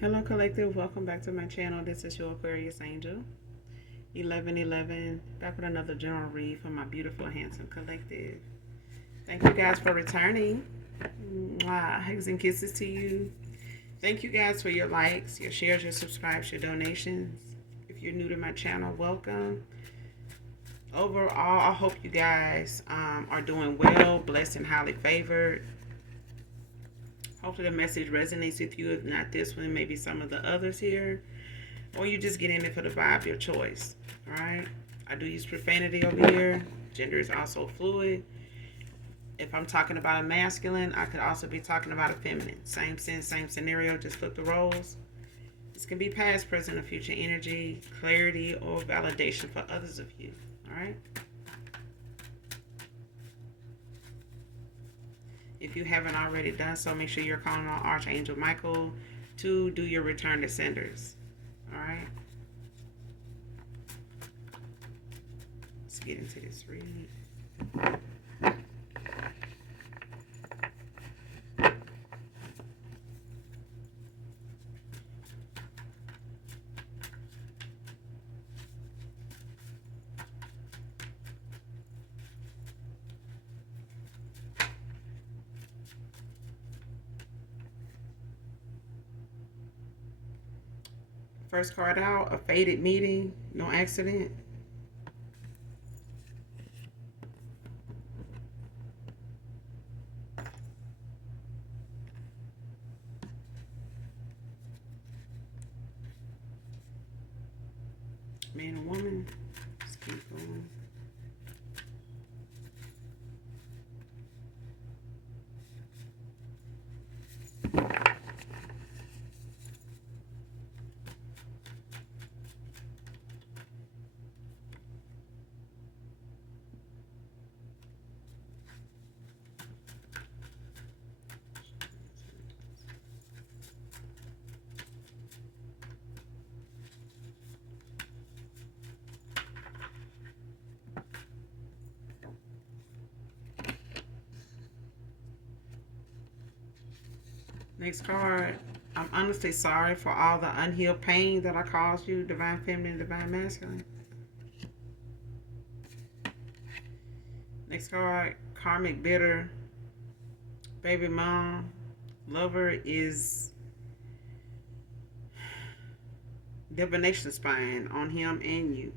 Hello, collective. Welcome back to my channel. This is your Aquarius Angel 1111, back with another general read for my beautiful, handsome collective. Thank you guys for returning. Mwah. Hugs and kisses to you. Thank you guys for your likes, your shares, your subscribes, your donations. If you're new to my channel, welcome. Overall, I hope you guys are doing well, blessed, and highly favored. Hopefully the message resonates with you. If not this one, maybe some of the others here. Or you just get in it for the vibe, your choice. Alright? I do use profanity over here. Gender is also fluid. If I'm talking about a masculine, I could also be talking about a feminine. Same sense, same scenario, just flip the roles. This can be past, present, or future energy, clarity, or validation for others of you. Alright? If you haven't already done so, make sure you're calling on Archangel Michael to do your return to senders. Alright? Let's get into this read. First card out, a fated meeting, no accident. Man and woman. Let's keep going. Next card. I'm honestly sorry for all the unhealed pain that I caused you, divine feminine, divine masculine. Next card, karmic bitter, baby mom, lover is divination spying on him and you.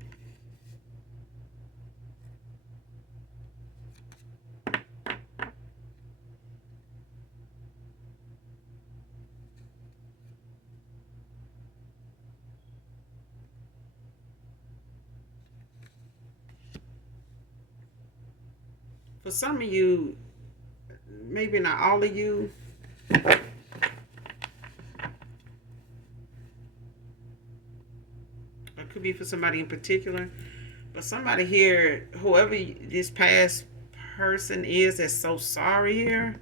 For some of you, maybe not all of you, it could be for somebody in particular, but somebody here, whoever this past person is that's so sorry here,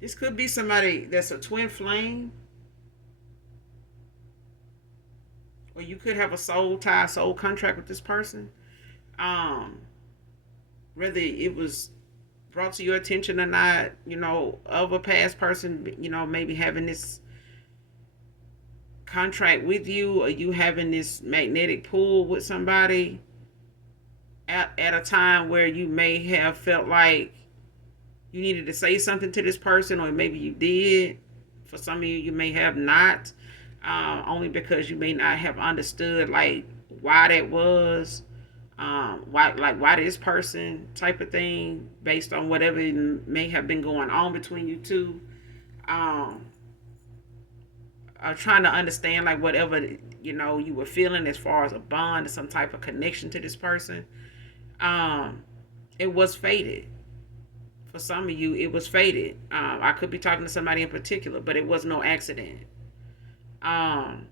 this could be somebody that's a twin flame, or you could have a soul tie, soul contract with this person. Um, Whether it was brought to your attention or not, of a past person, maybe having this contract with you, or you having this magnetic pull with somebody at a time where you may have felt like you needed to say something to this person, or maybe you did. For some of you, you may have not, only because you may not have understood like why that was, why this person type of thing, based on whatever may have been going on between you two. Trying to understand like whatever you were feeling as far as a bond or some type of connection to this person. It was fated. For some of you, it was fated. I could be talking to somebody in particular, but it was no accident. Um,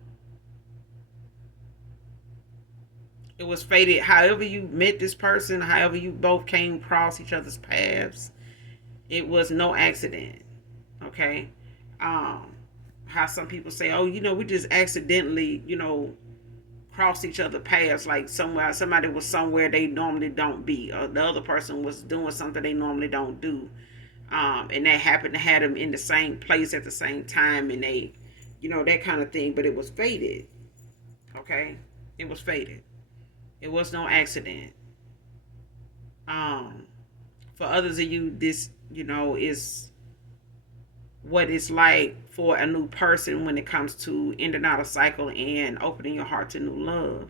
it was fated. However you met this person, however you both came across each other's paths, it was no accident. Okay. How some people say, oh, we just accidentally, crossed each other paths, like somewhere somebody was somewhere they normally don't be, or the other person was doing something they normally don't do, and that happened to have them in the same place at the same time, and they, that kind of thing. But it was fated. Okay, it was fated. It was no accident. Um, for others of you, this, is what it's like for a new person when it comes to ending out a cycle and opening your heart to new love.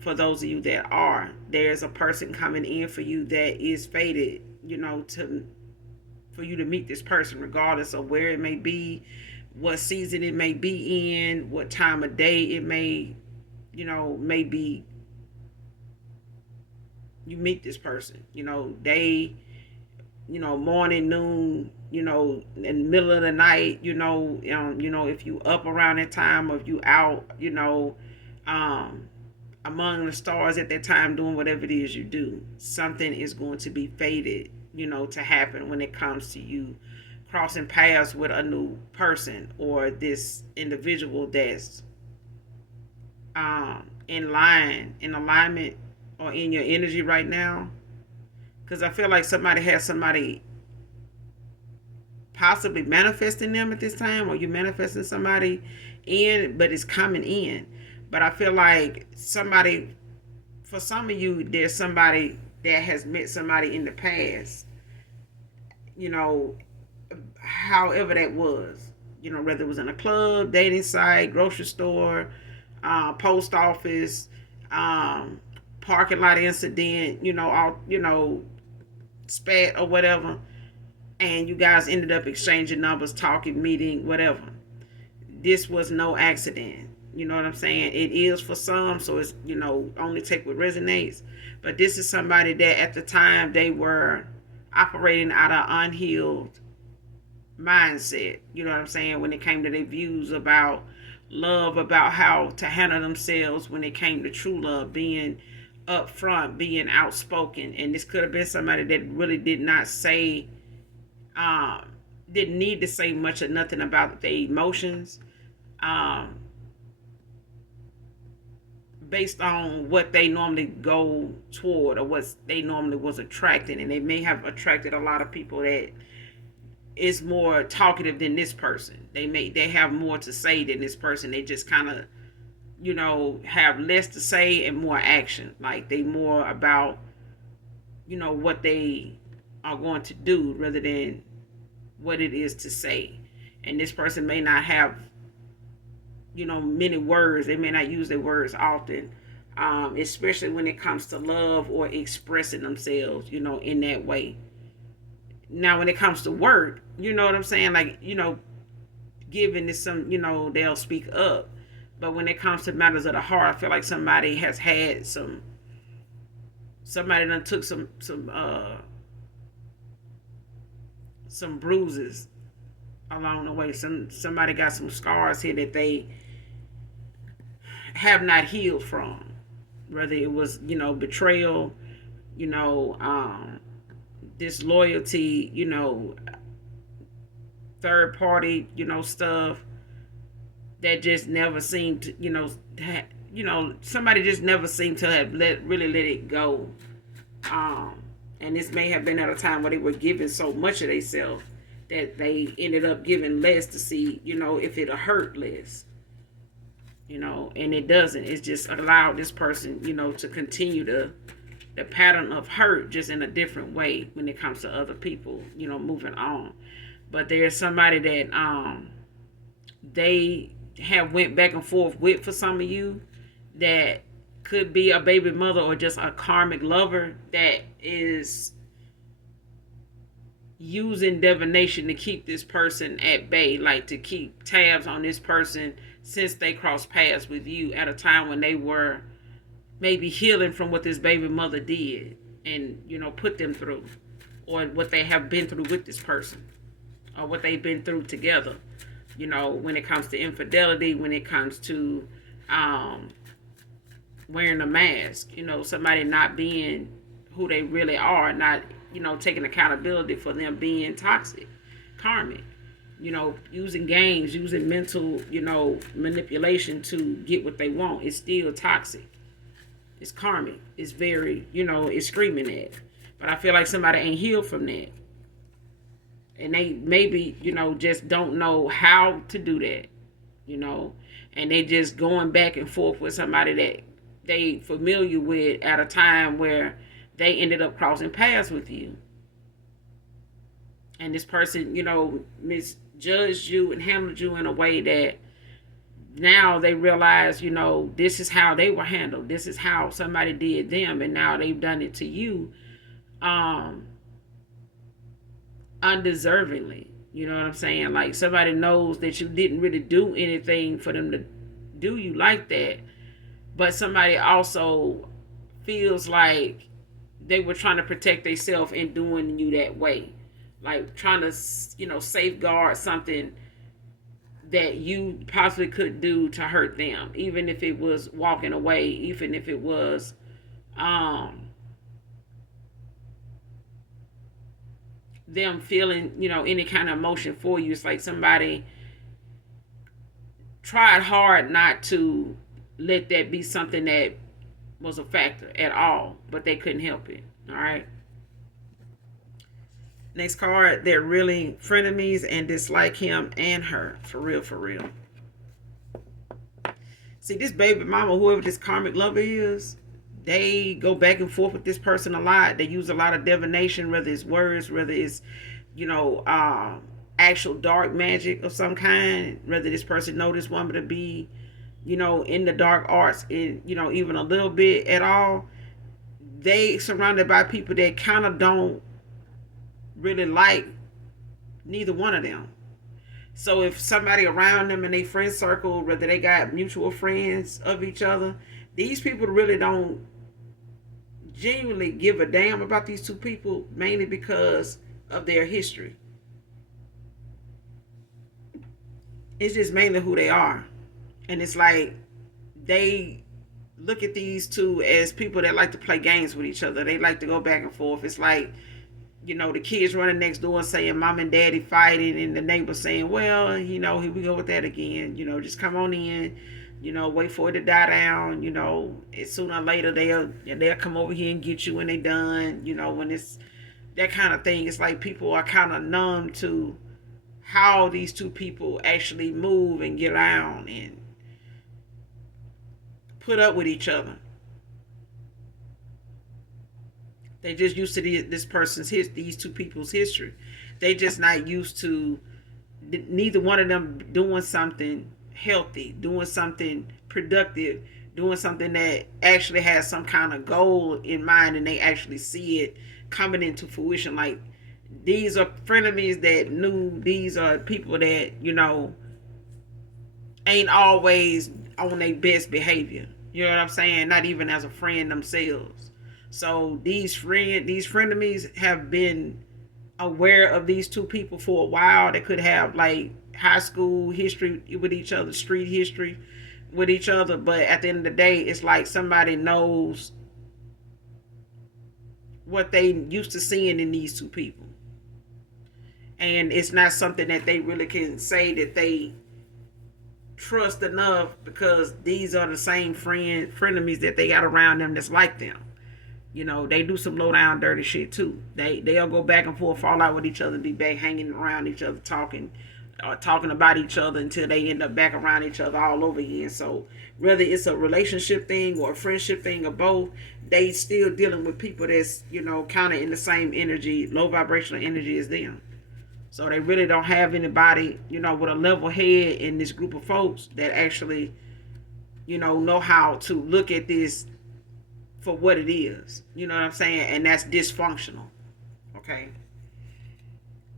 For those of you that there's a person coming in for you that is fated, to for you to meet this person, regardless of where it may be, what season it may be in, what time of day it may be. You meet this person, day, morning, noon, in the middle of the night, if you up around that time, or if you out, um, among the stars at that time doing whatever it is you do, something is going to be fated, to happen when it comes to you crossing paths with a new person, or this individual that's in alignment, or in your energy right now. Because I feel like somebody has somebody possibly manifesting them at this time, or you're manifesting somebody but it's coming in. But I feel like for some of you, there's somebody that has met somebody in the past, however that was, whether it was in a club, dating site, grocery store, post office, parking lot incident, spat or whatever, and you guys ended up exchanging numbers, talking, meeting, whatever. This was no accident. You know what I'm saying? It is for some, so it's, only take what resonates. But this is somebody that at the time they were operating out of unhealed mindset. You know what I'm saying? When it came to their views about love, about how to handle themselves when it came to true love, being upfront, being outspoken. And this could have been somebody that really did not say, didn't need to say much or nothing about their emotions, based on what they normally go toward, or what they normally was attracting. And they may have attracted a lot of people that is more talkative than this person. They have more to say than this person. They just kind of, have less to say and more action. Like they more about, what they are going to do rather than what it is to say. And this person may not have, many words. They may not use their words often, especially when it comes to love or expressing themselves, in that way. Now, when it comes to work, you know what I'm saying? Like, giving this some, they'll speak up. But when it comes to matters of the heart, I feel like somebody has had somebody done took some bruises along the way. Somebody got some scars here that they have not healed from. Whether it was, betrayal, disloyalty, third party, stuff that just never seemed to, somebody just never seemed to have really let it go. And this may have been at a time where they were giving so much of themselves that they ended up giving less to see, if it'll hurt less. And it doesn't. It's just allowed this person, to continue the pattern of hurt, just in a different way when it comes to other people, moving on. But there's somebody that they have went back and forth with, for some of you, that could be a baby mother or just a karmic lover that is using divination to keep this person at bay, like to keep tabs on this person since they crossed paths with you at a time when they were maybe healing from what this baby mother did and, put them through, or what they have been through with this person, or what they've been through together, when it comes to infidelity, when it comes to wearing a mask, somebody not being who they really are, not, taking accountability for them being toxic, karmic. using games, using mental, manipulation to get what they want. It's still toxic. It's karmic. It's very, it's screaming at. But I feel like somebody ain't healed from that. And they maybe, just don't know how to do that, and they just going back and forth with somebody that they familiar with at a time where they ended up crossing paths with you. And this person, misjudged you and handled you in a way that now they realize, this is how they were handled. This is how somebody did them, and now they've done it to you, undeservingly. You know what I'm saying? Like somebody knows that you didn't really do anything for them to do you like that, but somebody also feels like they were trying to protect themselves in doing you that way, like trying to, safeguard something that you possibly could do to hurt them, even if it was walking away, even if it was them feeling, any kind of emotion for you. It's like somebody tried hard not to let that be something that was a factor at all, but they couldn't help it. All right. Next card, they're really frenemies and dislike him and her. For real, for real. See, this baby mama, whoever this karmic lover is, they go back and forth with this person a lot. They use a lot of divination, whether it's words, whether it's, actual dark magic of some kind, whether this person know this woman to be, in the dark arts, in, even a little bit at all. They surrounded by people that kind of don't really like neither one of them. So if somebody around them in their friend circle, whether they got mutual friends of each other, these people really don't genuinely give a damn about these two people, mainly because of their history. It's just mainly who they are. And it's like they look at these two as people that like to play games with each other. They like to go back and forth. It's like, the kids running next door saying mom and daddy fighting, and the neighbor saying, well, here we go with that again. Just come on in, wait for it to die down. Sooner or later they'll come over here and get you when they done. When it's that kind of thing. It's like people are kind of numb to how these two people actually move and get around and put up with each other. They just used to these two people's history. They just not used to neither one of them doing something healthy, doing something productive, doing something that actually has some kind of goal in mind, and they actually see it coming into fruition. Like, these are frenemies that knew these are people that, ain't always on their best behavior. You know what I'm saying? Not even as a friend themselves. So these frenemies have been aware of these two people for a while. They could have like high school history with each other, street history with each other, but at the end of the day, it's like somebody knows what they used to seeing in these two people. And it's not something that they really can say that they trust enough, because these are the same frenemies that they got around them that's like them. They do some low down dirty shit too. They'll go back and forth, fall out with each other, be back hanging around each other, talking about each other until they end up back around each other all over again. So whether it's a relationship thing or a friendship thing or both, they still dealing with people that's, kind of in the same energy, low vibrational energy as them. So they really don't have anybody, with a level head in this group of folks that actually, know how to look at this for what it is. You know what I'm saying? And that's dysfunctional. Okay.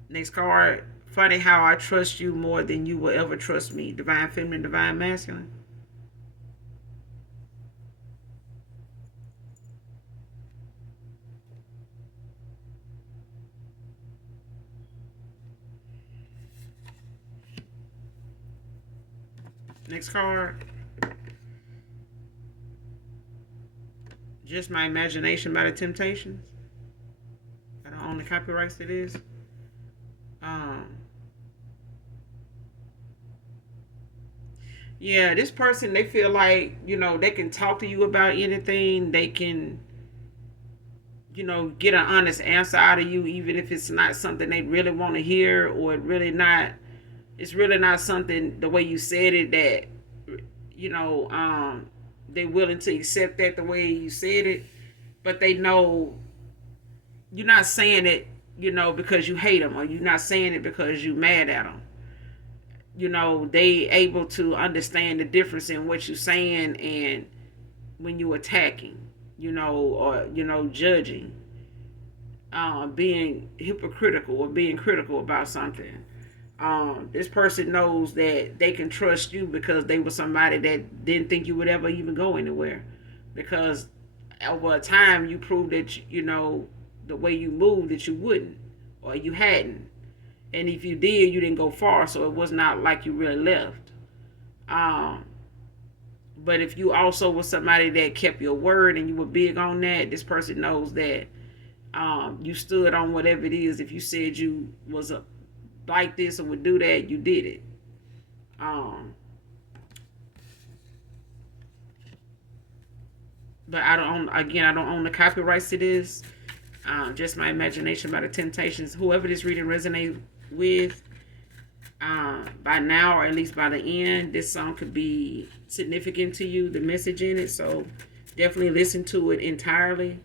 Next card. Funny how I trust you more than you will ever trust me. Divine feminine, divine masculine. Next card. Just my imagination by the Temptations. I don't own the copyrights to this. Yeah, this person, they feel like, they can talk to you about anything. They can, get an honest answer out of you, even if it's not something they really want to hear, or it's really not something the way you said it that, you know, um, they're willing to accept that the way you said it. But they know you're not saying it, because you hate them, or you're not saying it because you mad at them. They able to understand the difference in what you're saying and when you attacking, or judging, being hypocritical or being critical about something. This person knows that they can trust you because they were somebody that didn't think you would ever even go anywhere. Because over a time you proved that the way you moved that you wouldn't, or you hadn't, and if you did, you didn't go far, so it was not like you really left. Um, but if you also was somebody that kept your word and you were big on that, this person knows that you stood on whatever it is. If you said you was like this or would do that, you did it. Um, but I don't own the copyrights to this. Just my imagination by the Temptations. Whoever this reading resonates with, by now, or at least by the end, this song could be significant to you, the message in it. So definitely listen to it entirely.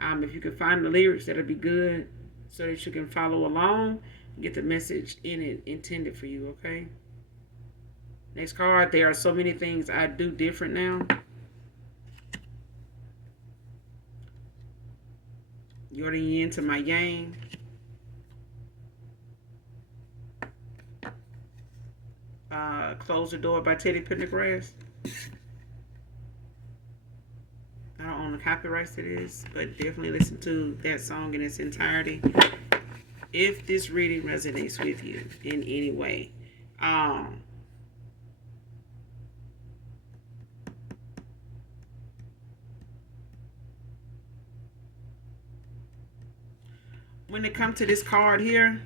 If you can find the lyrics, that'll be good, so that you can follow along and get the message in it intended for you, okay? Next card, there are so many things I do different now. You're the yin to my yang. Close the Door by Teddy Pendergrass. I don't own the copyrights to this, but definitely listen to that song in its entirety if this reading resonates with you in any way. When it comes to this card here,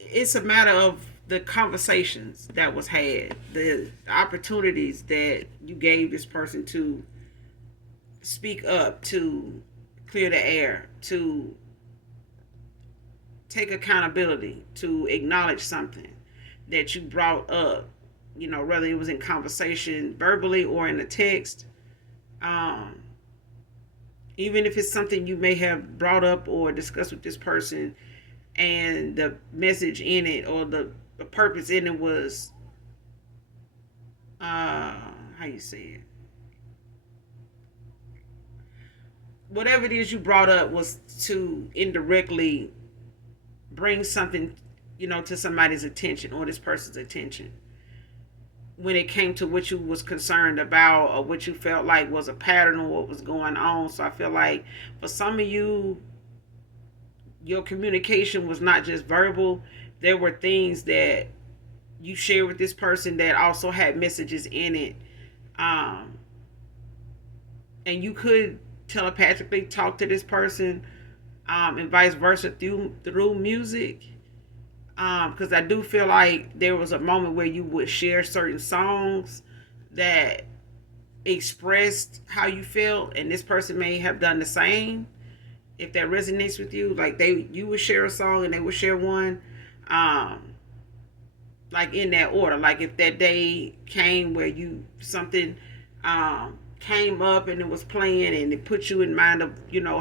it's a matter of the conversations that was had, the opportunities that you gave this person to speak up, to clear the air, to take accountability, to acknowledge something that you brought up, whether it was in conversation verbally or in a text. Um, Even if it's something you may have brought up or discussed with this person, and the message in it, or the purpose in it was, how you say it, whatever it is you brought up was to indirectly bring something, to somebody's attention, or this person's attention, when it came to what you was concerned about, or what you felt like was a pattern of what was going on. So I feel like for some of you, your communication was not just verbal. There were things that you shared with this person that also had messages in it. Um, and you could telepathically talk to this person, and vice versa through music. Because I do feel like there was a moment where you would share certain songs that expressed how you felt, and this person may have done the same. If that resonates with you, like you would share a song and they would share one, um, like in that order. Like if that day came where something came up and it was playing, and it put you in mind of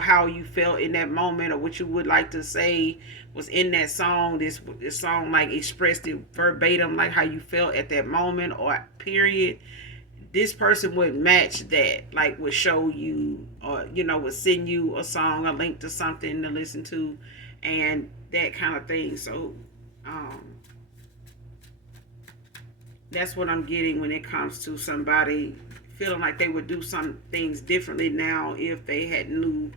how you felt in that moment, or what you would like to say was in that song. This song like expressed it verbatim, like how you felt at that moment or period. This person would match that, like would show you, or would send you a song, a link to something to listen to, and that kind of thing. So that's what I'm getting when it comes to somebody feeling like they would do some things differently now if they had knew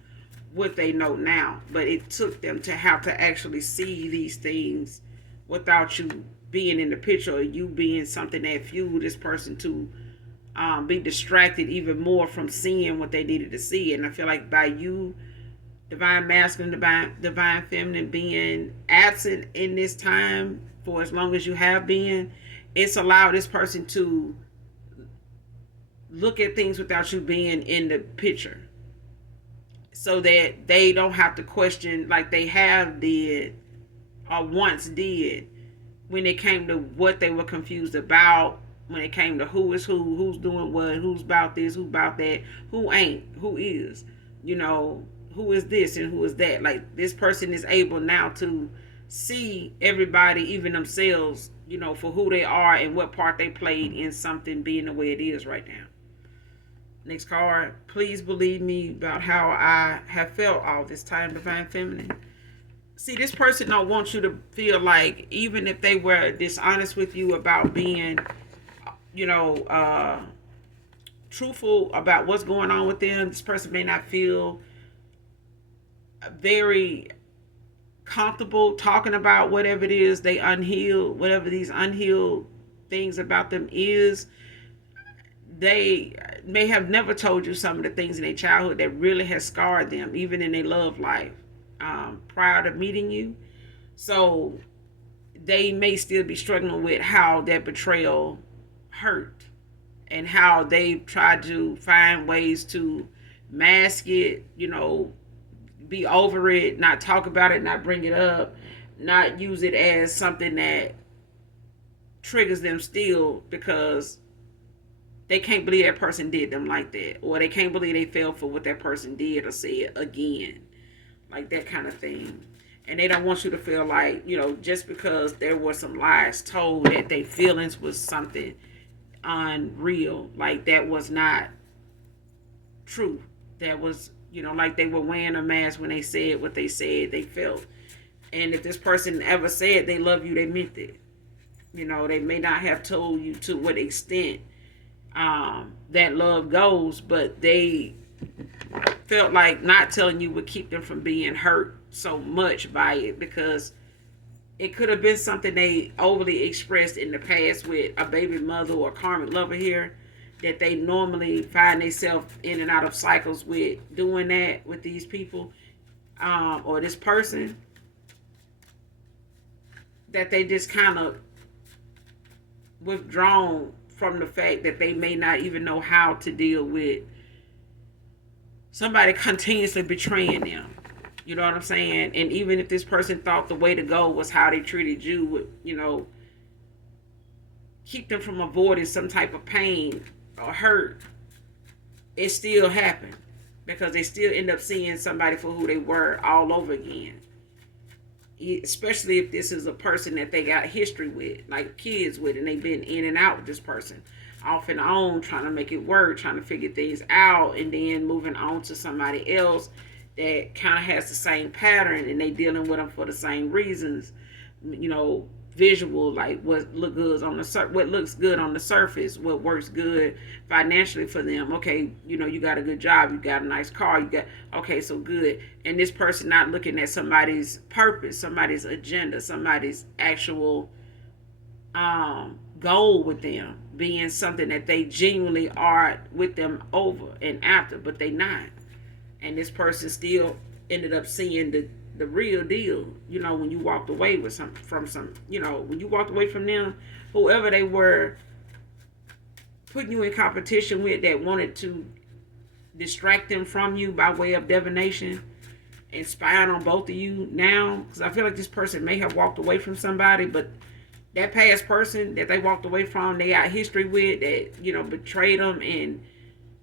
what they know now. But it took them to have to actually see these things without you being in the picture, or you being something that fueled this person to be distracted even more from seeing what they needed to see. And I feel like by you divine masculine, divine feminine being absent in this time for as long as you have been, it's allowed this person to look at things without you being in the picture, so that they don't have to question like they have did or once did when it came to what they were confused about, when it came to who is who, who's doing what, who's about this, who's about that, who ain't, who is, you know, who is this and who is that. Like this person is able now to see everybody, even themselves, you know, for who they are and what part they played in something being the way it is right now. Next card. Please believe me about how I have felt all this time, divine feminine. See, this person don't want you to feel like, even if they were dishonest with you about being, you know, truthful about what's going on with them, this person may not feel very comfortable talking about whatever it is they unhealed, whatever these unhealed things about them is. They may have never told you some of the things in their childhood that really has scarred them, even in their love life, prior to meeting you. So they may still be struggling with how that betrayal hurt and how they've tried to find ways to mask it, you know, be over it, not talk about it, not bring it up, not use it as something that triggers them still, because they can't believe that person did them like that, or they can't believe they fell for what that person did or said again, like that kind of thing. And they don't want you to feel like, you know, just because there were some lies told, that their feelings was something unreal, like that was not true. That was, you know, like they were wearing a mask when they said what they said they felt. And if this person ever said they love you, they meant it. You know, they may not have told you to what extent that love goes, but they felt like not telling you would keep them from being hurt so much by it, because it could have been something they overly expressed in the past with a baby mother or a karmic lover here, that they normally find themselves in and out of cycles with doing that with these people, or this person, that they just kind of withdrawn from the fact that they may not even know how to deal with somebody continuously betraying them. You know what I'm saying? And even if this person thought the way to go was how they treated you, would, you know, keep them from avoiding some type of pain or hurt, it still happened, because they still end up seeing somebody for who they were all over again. Especially if this is a person that they got history with, like kids with, and they've been in and out with this person off and on, trying to make it work, trying to figure things out, and then moving on to somebody else that kind of has the same pattern, and they dealing with them for the same reasons, you know, visual, like what look good on the what looks good on the surface, what works good financially for them. Okay, you know, you got a good job, you got a nice car, you got, okay, so good. And this person not looking at somebody's purpose, somebody's agenda, somebody's actual goal with them being something that they genuinely are with them over and after, but they not. And this person still ended up seeing the real deal, you know, when you walked away with from some, you know, when you walked away from them, whoever they were putting you in competition with, that wanted to distract them from you by way of divination and spying on both of you now. Because I feel like this person may have walked away from somebody, but that past person that they walked away from, they got history with, that, you know, betrayed them and,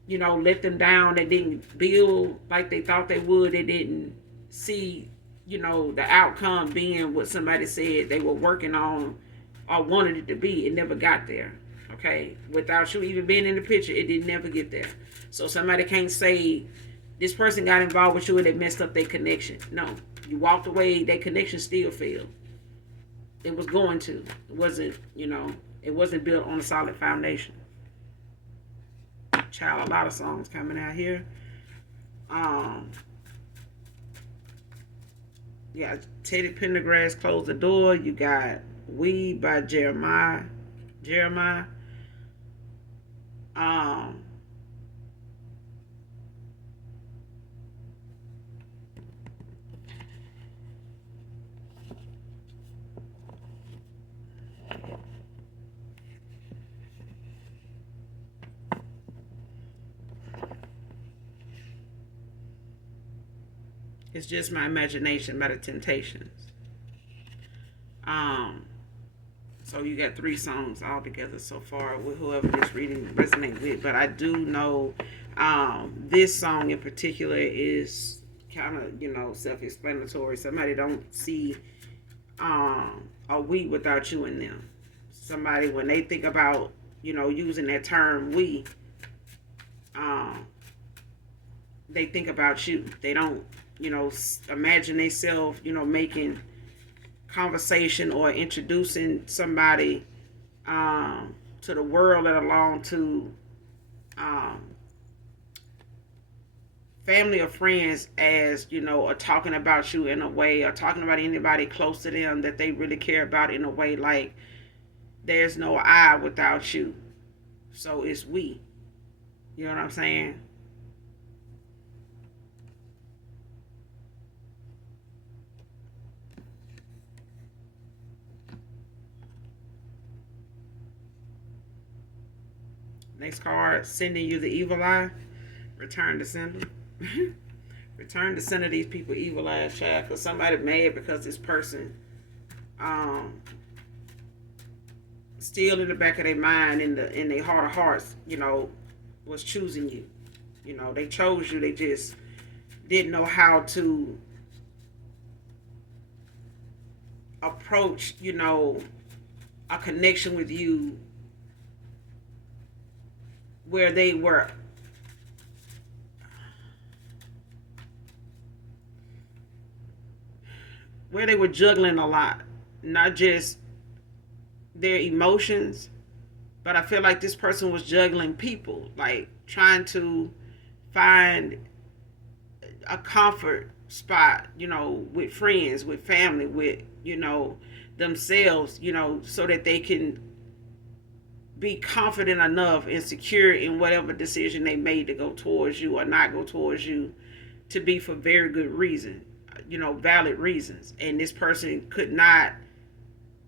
you know, let them down. They didn't build like they thought they would. They didn't see, you know, the outcome being what somebody said they were working on or wanted it to be. It never got there. Okay, without you even being in the picture, it did never get there. So somebody can't say this person got involved with you and they messed up their connection. No, you walked away, their connection still failed. It was going to. It wasn't, you know, it wasn't built on a solid foundation. Child, a lot of songs coming out here. You got Teddy Pendergrass, Close the Door. You got Weed by Jeremiah. Um, 'Cause It's just my imagination by the Temptations. Um, so you got 3 songs all together so far with whoever this reading resonate with. But I do know this song in particular is kind of, self-explanatory. Somebody don't see a we without you in them. Somebody, when they think about, using that term we, they think about you. They don't, imagine themselves, making conversation or introducing somebody to the world, let alone to family or friends, as or talking about you in a way, or talking about anybody close to them that they really care about in a way, like there's no I without you, so it's we. You know what I'm saying? Next card, sending you the evil eye. Return to sender. Return to sender these people evil eye, child. Because somebody mad because this person still in the back of their mind, in their heart of hearts, was choosing you. They chose you. They just didn't know how to approach, a connection with you where they were juggling a lot, not just their emotions, but I feel like this person was juggling people, like trying to find a comfort spot, with friends, with family, with, themselves, so that they can be confident enough and secure in whatever decision they made to go towards you or not go towards you, to be for very good reason, valid reasons. And this person could not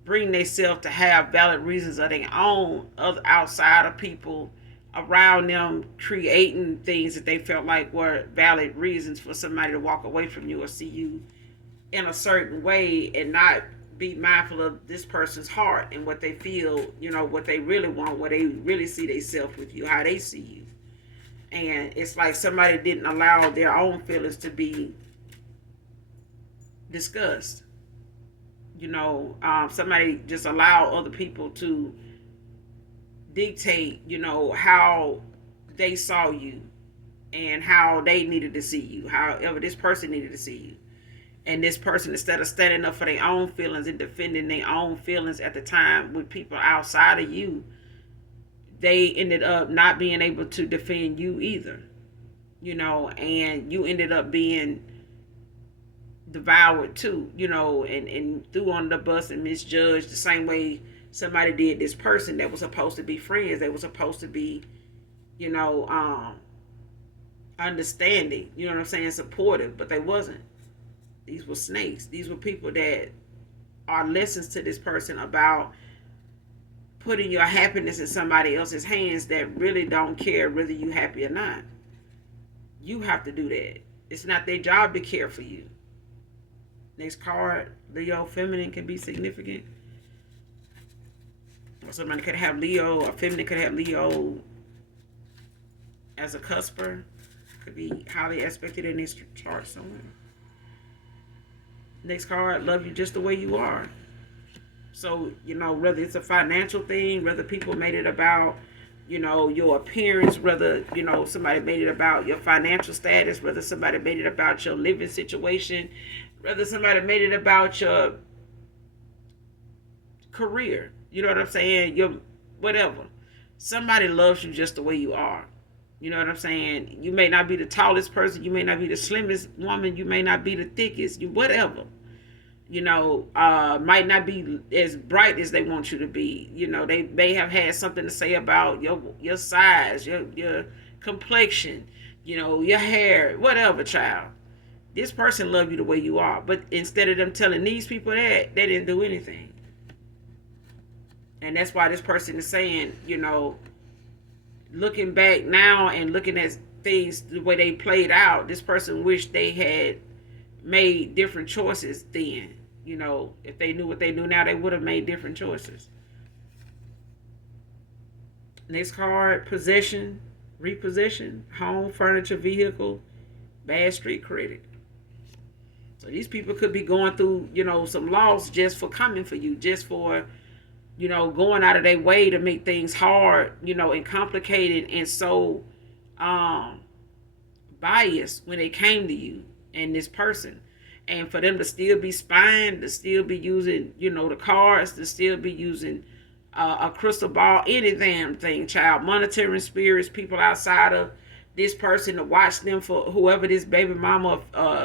bring themselves to have valid reasons of their own, outside of people around them creating things that they felt like were valid reasons for somebody to walk away from you or see you in a certain way, and not be mindful of this person's heart and what they feel, what they really want, what they really see themselves with you, how they see you. And it's like somebody didn't allow their own feelings to be discussed. Somebody just allowed other people to dictate, how they saw you and how they needed to see you, however this person needed to see you. And this person, instead of standing up for their own feelings and defending their own feelings at the time with people outside of you, they ended up not being able to defend you either. And you ended up being devoured too, and threw on the bus and misjudged the same way somebody did this person that was supposed to be friends. They were supposed to be, understanding, what I'm saying, supportive, but they wasn't. These were snakes. These were people that are lessons to this person about putting your happiness in somebody else's hands that really don't care whether you happy or not. You have to do that. It's not their job to care for you. Next card, Leo feminine can be significant. Or somebody could have Leo, a feminine could have Leo as a cusper. Could be highly aspected in this chart somewhere. Next card, love you just the way you are. So, whether it's a financial thing, whether people made it about, your appearance, whether, somebody made it about your financial status, whether somebody made it about your living situation, whether somebody made it about your career, you know what I'm saying? Your whatever. Somebody loves you just the way you are. You know what I'm saying? You may not be the tallest person. You may not be the slimmest woman. You may not be the thickest. Whatever. Might not be as bright as they want you to be. They may have had something to say about your size, your complexion, your hair, whatever, child. This person loved you the way you are. But instead of them telling these people that, they didn't do anything. And that's why this person is saying, looking back now and looking at things the way they played out, this person wished they had made different choices then. You know, if they knew what they knew now, they would have made different choices. Next card, possession, repossession, home, furniture, vehicle, bad street credit. So these people could be going through, some loss just for coming for you, just for, going out of their way to make things hard, and complicated and so um biased when they came to you and this person. And for them to still be spying, to still be using, the cards, to still be using a crystal ball, any damn thing, child, monitoring spirits, people outside of this person to watch them for whoever this baby mama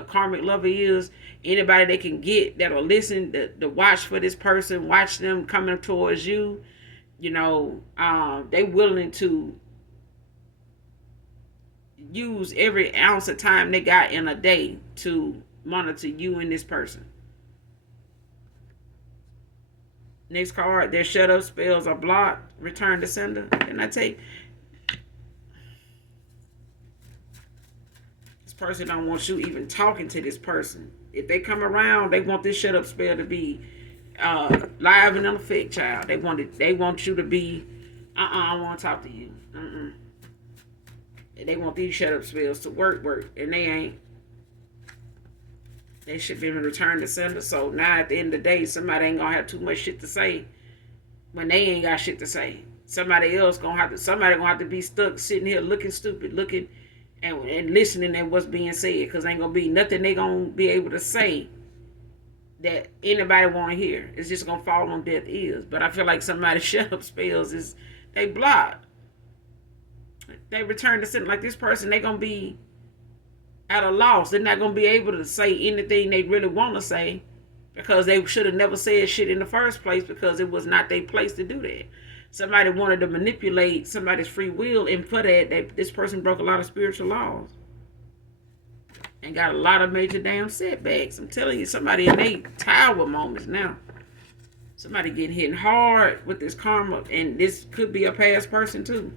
karmic lover is, anybody they can get that'll listen to watch for this person, watch them coming towards you, they willing to use every ounce of time they got in a day to monitor you and this person. Next card, their shut up spells are blocked. Return to sender. And I take this person don't want you even talking to this person. If they come around, they want this shut up spell to be live and in effect, child. They want you to be I don't want to talk to you. And they want these shut up spells to work, and they ain't. They should be returned to sender. So now at the end of the day, somebody ain't gonna have too much shit to say when they ain't got shit to say. Somebody gonna have to be stuck sitting here looking stupid, looking and listening at what's being said, because ain't gonna be nothing they gonna be able to say that anybody want to hear. It's just gonna fall on deaf ears. But I feel like somebody's shut up spells is they blocked. They return to sender. Like this person, they gonna be at a loss. They're not gonna be able to say anything they really want to say, because they should have never said shit in the first place, because it was not their place to do that. Somebody wanted to manipulate somebody's free will, and for that this person broke a lot of spiritual laws and got a lot of major damn setbacks. I'm telling you, somebody in their tower moments now. Somebody getting hit hard with this karma, and this could be a past person too.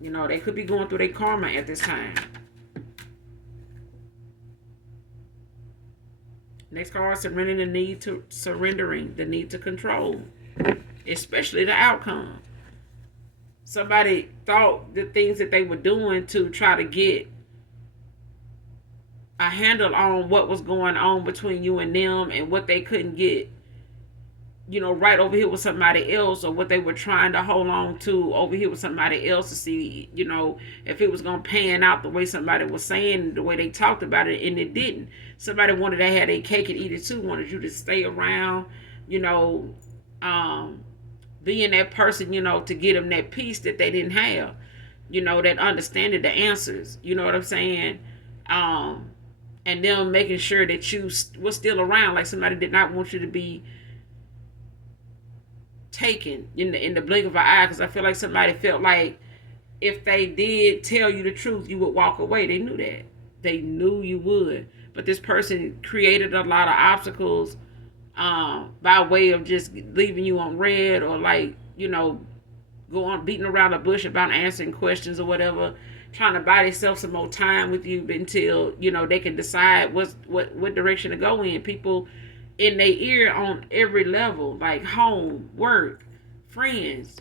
They could be going through their karma at this time. Next card, surrendering the need to control, especially the outcome. Somebody thought the things that they were doing to try to get a handle on what was going on between you and them, and what they couldn't get, right over here with somebody else, or what they were trying to hold on to over here with somebody else to see, if it was going to pan out the way somebody was saying, the way they talked about it, and it didn't. Somebody wanted to have their cake and eat it too, wanted you to stay around, being that person, to get them that peace that they didn't have, that understanding the answers, you know what I'm saying? And them making sure that you was still around, like somebody did not want you to be taken in the blink of an eye, because I feel like somebody felt like if they did tell you the truth, you would walk away. They knew that. They knew you would. But this person created a lot of obstacles by way of just leaving you on red, or going beating around the bush about answering questions or whatever, trying to buy themselves some more time with you until they can decide what direction to go in. People in their ear on every level, like home, work, friends,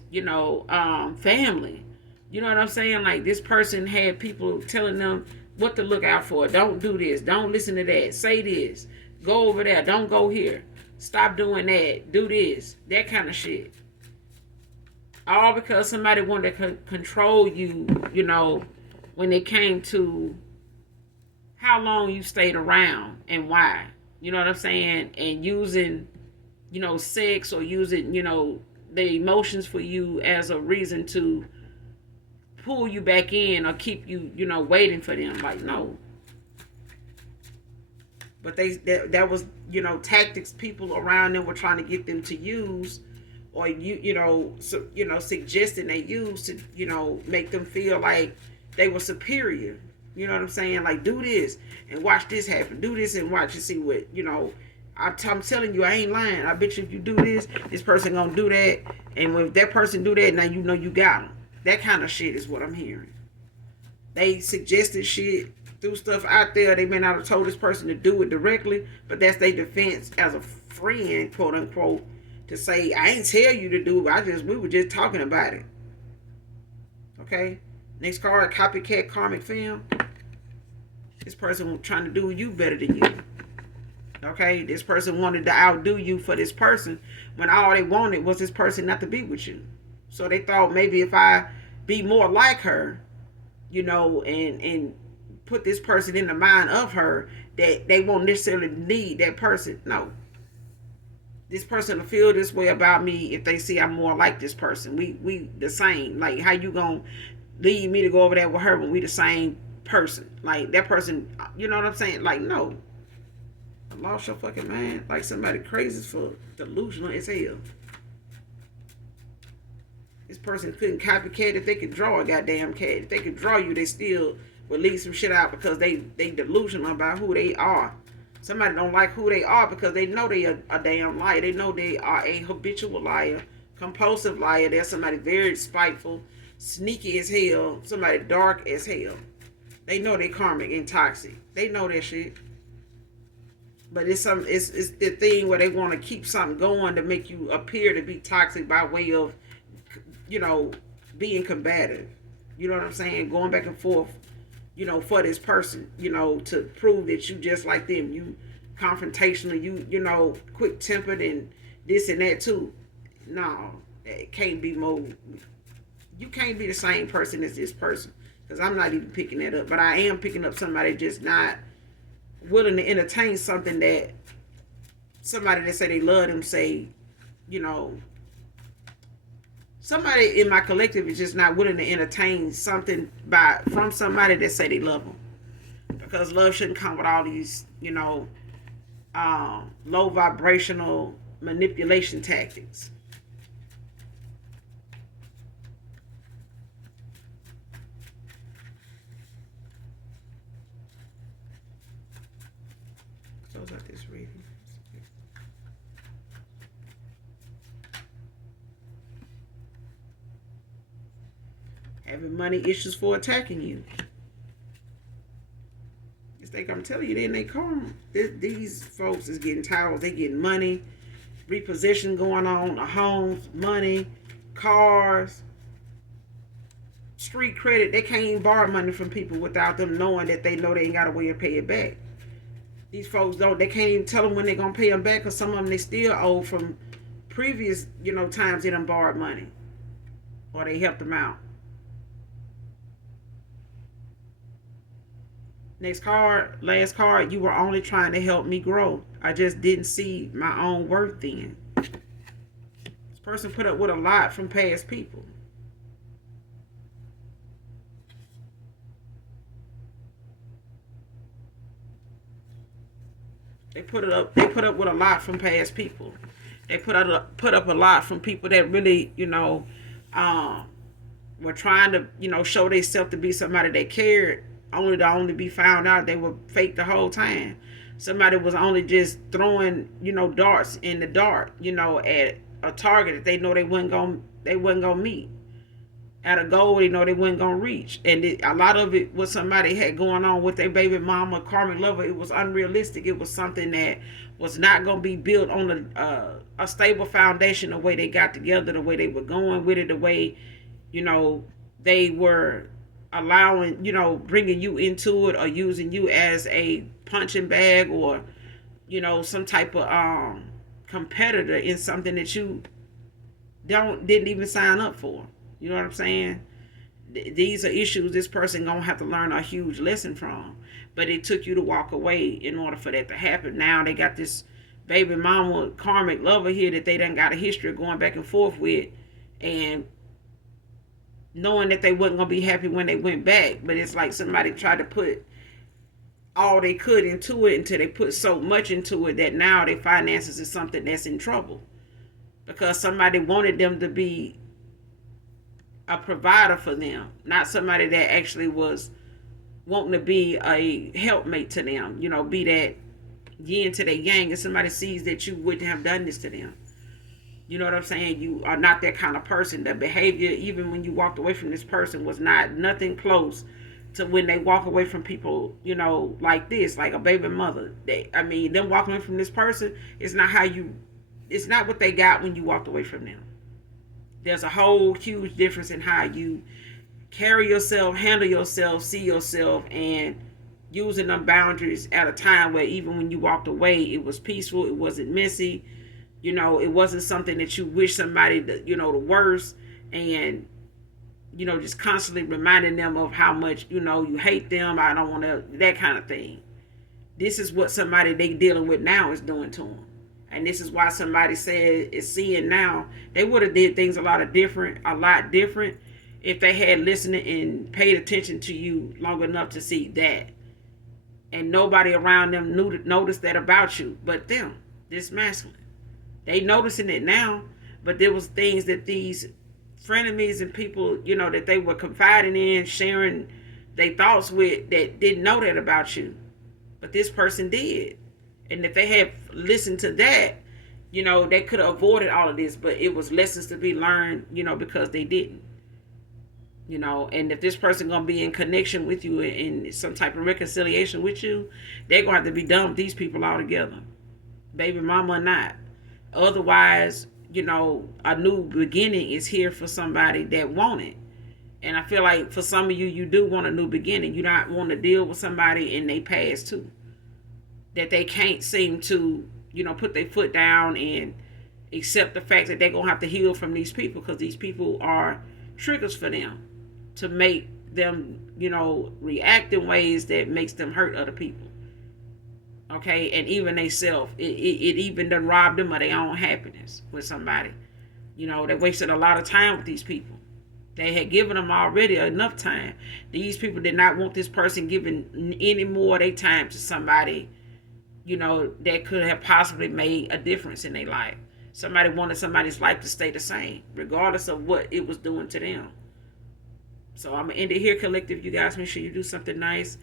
family. You know what I'm saying? Like this person had people telling them what to look out for. Don't do this. Don't listen to that. Say this. Go over there. Don't go here. Stop doing that. Do this. That kind of shit. All because somebody wanted to control you, when it came to how long you stayed around and why. You know what I'm saying? And using, sex, or using, the emotions for you as a reason to pull you back in, or keep you, waiting for them. Like, no. But that was, tactics people around them were trying to get them to use, or suggesting they use to, make them feel like they were superior. You know what I'm saying? Like, do this and watch this happen. Do this and watch and see what, I'm telling you, I ain't lying. I bet you if you do this person gonna do that. And when that person do that, now you got them. That kind of shit is what I'm hearing. They suggested shit threw stuff out there. They may not have told this person to do it directly, but that's their defense as a friend, quote unquote, to say, I ain't tell you to do it. We were just talking about it. Okay? Next card, copycat karmic film. This person was trying to do you better than you. Okay? This person wanted to outdo you for this person when all they wanted was this person not to be with you. So they thought maybe if I be more like her, and put this person in the mind of her, that they won't necessarily need that person. No. This person will feel this way about me if they see I'm more like this person. We the same. Like, how you gonna leave me to go over there with her when we the same person? Like, that person, you know what I'm saying? Like, no. I lost your fucking mind. Like somebody crazy for delusional as hell. This person couldn't copycat if they could draw a goddamn cat. If they could draw you, they still would leave some shit out because they delusional about who they are. Somebody don't like who they are because they know they are a damn liar. They know they are a habitual liar, compulsive liar. They're somebody very spiteful, sneaky as hell, somebody dark as hell. They know they karmic and toxic. They know that shit. But it's the thing where they want to keep something going to make you appear to be toxic by way of, being combative. You know what I'm saying? Going back and forth, for this person, to prove that you just like them. You confrontational, you quick tempered and this and that too. No, it can't be more. You can't be the same person as this person, because I'm not even picking that up. But I am picking up somebody just not willing to entertain something that somebody that say they love them say, somebody in my collective is just not willing to entertain something from somebody that say they love them. Because love shouldn't come with all these, low vibrational manipulation tactics. Close out this reading. Having money issues for attacking you. It's like I'm telling you, then they come. These folks is getting towels. They getting money, repossession going on, homes, money, cars, street credit. They can't even borrow money from people without them knowing that they know they ain't got a way to pay it back. These folks they can't even tell them when they're going to pay them back, because some of them they still owe from previous, times they done borrowed money or they helped them out. Next card, last card, you were only trying to help me grow. I just didn't see my own worth then. This person put up with a lot from past people. They put up with a lot from past people. They put up a lot from people that really, were trying to, show themselves to be somebody that cared, only to be found out they were fake the whole time. Somebody was only just throwing, darts in the dark, at a target that they know they wasn't gonna meet, at a goal they know they wasn't gonna reach. And a lot of it was somebody had going on with their baby mama, karmic lover. It was unrealistic. It was something that was not gonna be built on a stable foundation. The way they got together, the way they were going with it, the way, they were allowing, bringing you into it or using you as a punching bag or, some type of competitor in something that you didn't even sign up for. You know what I'm saying? These are issues this person gonna have to learn a huge lesson from. But it took you to walk away in order for that to happen. Now they got this baby mama karmic lover here that they done got a history of going back and forth with, and knowing that they wasn't gonna be happy when they went back. But it's like somebody tried to put all they could into it until they put so much into it that now their finances is something that's in trouble, because somebody wanted them to be a provider for them, not somebody that actually was wanting to be a helpmate to them, be that yin to their yang, and somebody sees that you wouldn't have done this to them. You know what I'm saying? You are not that kind of person. The behavior, even when you walked away from this person, was nothing close to when they walk away from people, like this, like a baby mother. Them walking away from this person is not it's not what they got when you walked away from them. There's a whole huge difference in how you carry yourself, handle yourself, see yourself, and using them boundaries at a time where even when you walked away, it was peaceful, it wasn't messy, it wasn't something that you wish somebody, the worst, and just constantly reminding them of how much, you hate them. I don't want to, that kind of thing. This is what somebody they dealing with now is doing to them. And this is why somebody said is seeing now. They would have did things a lot different if they had listened and paid attention to you long enough to see that. And nobody around them noticed that about you but them, this masculine. They noticing it now, but there was things that these frenemies and people, that they were confiding in, sharing their thoughts with, that didn't know that about you. But this person did. And if they had listened to that, they could have avoided all of this. But it was lessons to be learned, because they didn't. And if this person going to be in connection with you in some type of reconciliation with you, they're going to have to be done with these people altogether. Baby mama or not. Otherwise, a new beginning is here for somebody that want it. And I feel like for some of you, you do want a new beginning. You don't want to deal with somebody in their past too. That they can't seem to, put their foot down and accept the fact that they're going to have to heal from these people, because these people are triggers for them to make them, react in ways that makes them hurt other people. Okay, and even they self, it even done robbed them of their own happiness with somebody. They wasted a lot of time with these people. They had given them already enough time. These people did not want this person giving any more of their time to somebody, that could have possibly made a difference in their life. Somebody wanted somebody's life to stay the same, regardless of what it was doing to them. So I'm going to end it here, collective. You guys make sure you do something nice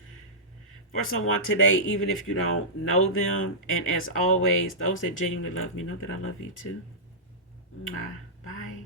for someone today, even if you don't know them. And as always, those that genuinely love me know that I love you too. Bye.